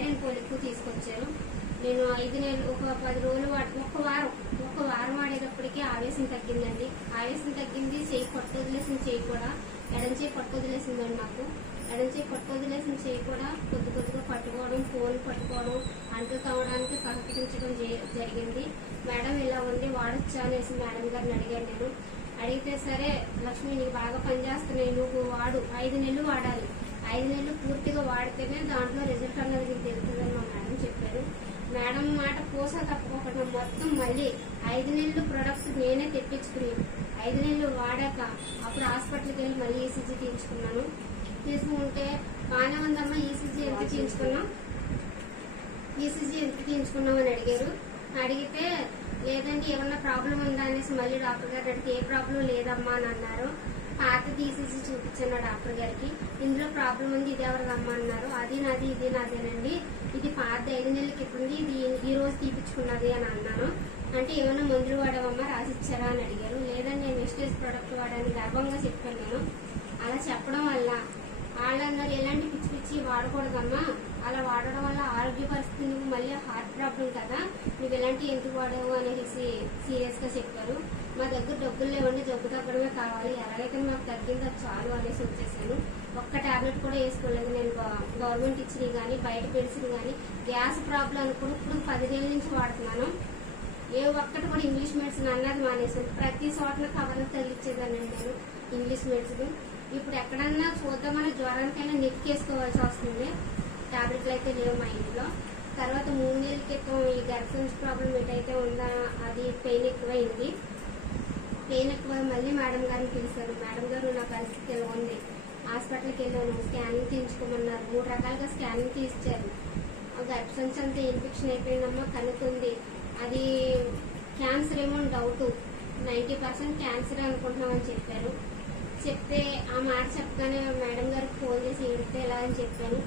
Iron pole ఎక్కువ తీసుకొచ్చారు. నేను 5 నెలలు ఒక 10 రోజులు ఒక వారం వాడేటప్పటికి ఆవేశం తగ్గిందండి. ఆవేశం తగ్గింది. చేయి పట్టు వదిలేసిన చేయి కూడా ఎడం చేయి పట్టు వదిలేసిందండి. నాకు ఎడం చేయి పట్టు వదిలేసిన చేయి కూడా కొద్దిగా పట్టుకోవడం, ఫోన్ పట్టుకోవడం, అంట్లు తవ్వడానికి సహకరించడం జరిగింది. మేడం ఇలా ఉంది వాడొచ్చా అనేసి మేడం గారిని అడిగాను. నేను అడిగితే సరే లక్ష్మి నీకు బాగా పనిచేస్తున్నాయి, నువ్వు వాడు, 5 నెలలు వాడాలి, 5 నెలలు పూర్తిగా వాడితేనే దాంట్లో రిజల్ట్ అన్నది మీకు తెలుస్తుందని మా మేడం చెప్పారు. మేడం మాట పోసా తప్పకుండా మొత్తం మళ్ళీ 5 నెలలు ప్రొడక్ట్స్ నేనే తెప్పించుకుని 5 నెలలు వాడాక అప్పుడు హాస్పిటల్కి వెళ్ళి మళ్ళీ ఈసీజీ తీయించుకున్నాను. తీసుకుంటే బాగానే ఉందమ్మా, ఈసీజీ ఎంత తీయించుకున్నామని అడిగారు. అడిగితే లేదండి ఏమన్నా ప్రాబ్లం ఉందా అనేసి మళ్ళీ డాక్టర్ గారు అడిగితే ఏ ప్రాబ్లం లేదమ్మా అని అన్నారు. పాతది ఈసీజీ చూపించాను డాక్టర్ గారికి. ఇందులో ప్రాబ్లం ఉంది, ఇది ఎవరిదమ్మా అన్నారు. అది నాది, ఇది నాదేనండి, ఇది పాత 5 నెలల క్రితంది, ఇది ఈ రోజు తీపించుకున్నది అని అన్నాను. అంటే ఏమైనా మందులు వాడావమ్మా రాసిచ్చారా అని అడిగారు. లేదని నేను వెస్టేజ్ ప్రోడక్ట్ వాడాను గర్వంగా చెప్పాను. నేను అలా చెప్పడం వల్ల వాళ్ళు అన్నారు ఎలాంటి పిచ్చి వాడకూడదమ్మా, అలా వాడడం వల్ల ఆరోగ్య పరిస్థితి నువ్వు మళ్ళీ హార్ట్ ప్రాబ్లం కదా, నువ్వు ఎలాంటి ఎందుకు వాడావు అనేసి సీరియస్ గా చెప్పారు. మా దగ్గర డబ్బులు లేవండి, జబ్బు తగ్గడమే కావాలి, ఎలాగైతే మాకు తగ్గిందో చాలు అనేసి వచ్చేసాను. ఒక్క టాబ్లెట్ కూడా వేసుకోలేదు నేను. గవర్నమెంట్ ఇచ్చినవి కానీ బయట మెడిసిన్ కానీ గ్యాస్ ప్రాబ్లం అనుకుని ఇప్పుడు 10 నెలల నుంచి వాడుతున్నాను. ఏ ఒక్కటి కూడా ఇంగ్లీష్ మెడిసిన్ అన్నది మానేసాను. ప్రతి చోట్ల కవర్లు తగిలిచ్చేదానండి నేను ఇంగ్లీష్ మెడిసిన్. ఇప్పుడు ఎక్కడన్నా చూద్దామని జ్వరానికైనా నెక్కేసుకోవాల్సి వస్తుంది. టాబ్లెట్లు అయితే లేవు మా ఇంట్లో. తర్వాత 3 నెలల క్రితం ఈ గర్భసంచి ప్రాబ్లం ఏటైతే ఉందా అది పెయిన్ ఎక్కువైంది. పెయిన్ ఎక్కువ మళ్ళీ మేడం గారిని పిలిచారు. మేడం గారు నా పరిస్థితి ఎలా ఉంది, హాస్పిటల్కి వెళ్ళాను, స్కానింగ్ తీయించుకోమన్నారు. 3 రకాలుగా స్కానింగ్ తీయించారు. గర్భసంచి అంతా ఇన్ఫెక్షన్ అయిపోయిందమ్మా, కనుక్కుంది. అది క్యాన్సర్ ఏమో డౌట్, 90% క్యాన్సర్ అనుకుంటున్నామని చెప్పారు. చెప్తే ఆ మాట చెప్పగానే మేడం గారికి ఫోన్ చేసి ఏడితే ఎలా అని చెప్పాను.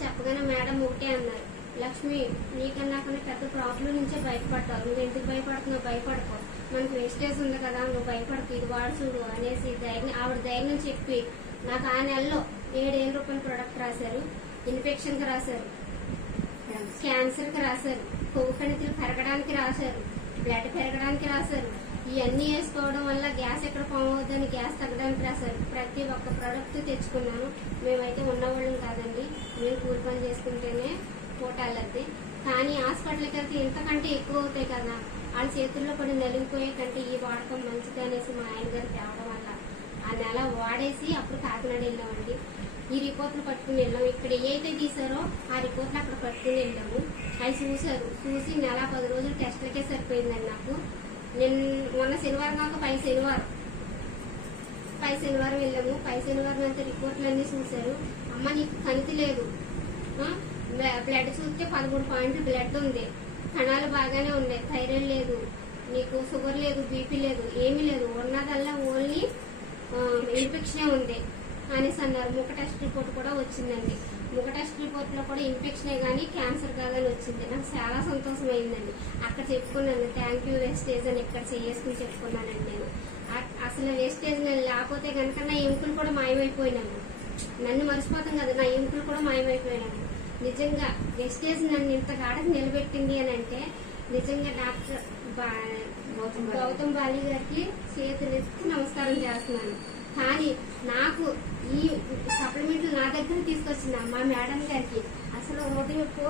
చెప్పగానే మేడం ఒకటే అన్నారు, లక్ష్మి నీకన్నా పెద్ద ప్రాబ్లం నుంచే బయటపడ్డావు, నువ్వు ఎందుకు భయపడుతున్నావు, భయపడకు, మనకు వేస్టేజ్ ఉంది కదా, నువ్వు భయపడకు, ఇది వాడు చూడు అనేసి ఆవిడ ధైర్యం చెప్పి నాకు ఆ నెలలో 7,000 రూపాయల ప్రొడక్ట్ రాశారు. ఇన్ఫెక్షన్ కి రాశారు, క్యాన్సర్ కి రాశారు, కొవ్వు కణితులు పెరగడానికి రాశారు, బ్లడ్ పెరగడానికి రాశారు. ఇవన్నీ వేసుకోవడం వల్ల గ్యాస్ ఎక్కడ ఫామ్ అవుతుందని గ్యాస్ తగ్గడానికి రాశారు. ప్రతి ఒక్క ప్రోడక్ట్ తెచ్చుకున్నాను. మేమైతే ఉన్నవాళ్ళం కాదండి, మేము కూలి పని చేసుకుంటేనే పోటాలద్ది. కానీ హాస్పిటల్కి వెళ్తే ఇంతకంటే ఎక్కువ అవుతాయి కదా, వాళ్ళ చేతుల్లో పడి నలిగిపోయే కంటే ఈ వాడకం మంచిది అనేసి మా ఆయన గారు తేవడం వల్ల ఆ నెల వాడేసి అప్పుడు కాకినాడ వెళ్ళామండి. ఈ రిపోర్ట్లు పట్టుకుని వెళ్ళాము. ఇక్కడ ఏదైతే తీసారో ఆ రిపోర్ట్లు అక్కడ పట్టుకుని వెళ్ళాము. అవి చూశారు. చూసి నెల 10 రోజులు టెస్టులకే సరిపోయిందండి నాకు. నేను మొన్న శనివారం కాక పై శనివారం వెళ్ళాము. పై శనివారం అంతా రిపోర్ట్లు అన్ని చూశారు. అమ్మ నీకు కణితి లేదు, బ్లడ్ చూస్తే 13 పాయింట్లు బ్లడ్ ఉంది, కణాలు బాగానే ఉన్నాయి, థైరాయిడ్ లేదు, నీకు షుగర్ లేదు, బీపీ లేదు, ఏమీ లేదు, ఉన్నదల్లా ఓన్లీ ఇన్ఫెక్షనే ఉంది అనేసి అన్నారు. ముఖ టెస్ట్ రిపోర్ట్ కూడా వచ్చిందండి. ముఖ టెస్ట్ రిపోర్ట్ లో కూడా ఇన్ఫెక్షనే గానీ క్యాన్సర్ కాదని వచ్చింది. నాకు చాలా సంతోషం అయిందండి. అక్కడ చెప్పుకున్నాను థ్యాంక్ యూ వేస్టేజ్ అని, ఇక్కడ చేసుకుని చెప్పుకున్నానండి నేను. అసలు వేస్టేజ్ నేను లేకపోతే కనుక నా ఎముకలు కూడా మాయమైపోయినాను. నన్ను మర్చిపోతాం కదా, నా ఎముకలు కూడా మాయమైపోయినాను. నిజంగా వేస్టేజ్ నన్ను ఇంత గాఢకు నిలబెట్టింది అని అంటే నిజంగా డాక్టర్ గౌతమ్ బాలి గారికి చేతులెత్తి నమస్కారం చేస్తున్నాను. కానీ నాకు ఈ సప్లిమెంట్లు నా దగ్గర తీసుకొచ్చిన మా మేడం గారికి అసలు ఉదయం